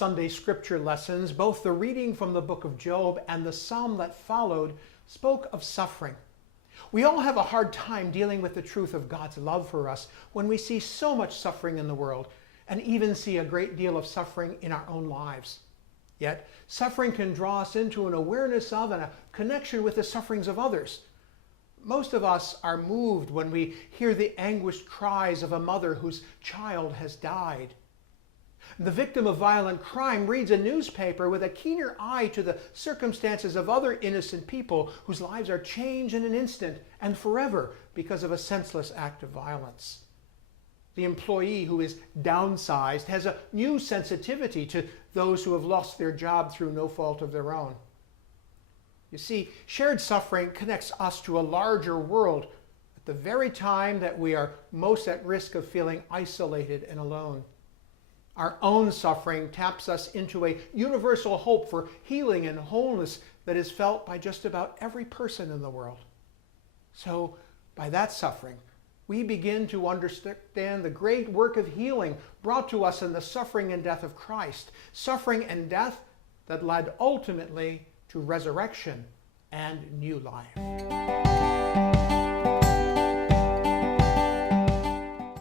Sunday scripture lessons, both the reading from the book of Job and the psalm that followed spoke of suffering. We all have a hard time dealing with the truth of God's love for us when we see so much suffering in the world and even see a great deal of suffering in our own lives. Yet, suffering can draw us into an awareness of and a connection with the sufferings of others. Most of us are moved when we hear the anguished cries of a mother whose child has died. The victim of violent crime reads a newspaper with a keener eye to the circumstances of other innocent people whose lives are changed in an instant and forever because of a senseless act of violence. The employee who is downsized has a new sensitivity to those who have lost their job through no fault of their own. You see, shared suffering connects us to a larger world at the very time that we are most at risk of feeling isolated and alone. Our own suffering taps us into a universal hope for healing and wholeness that is felt by just about every person in the world. So, by that suffering, we begin to understand the great work of healing brought to us in the suffering and death of Christ, suffering and death that led ultimately to resurrection and new life.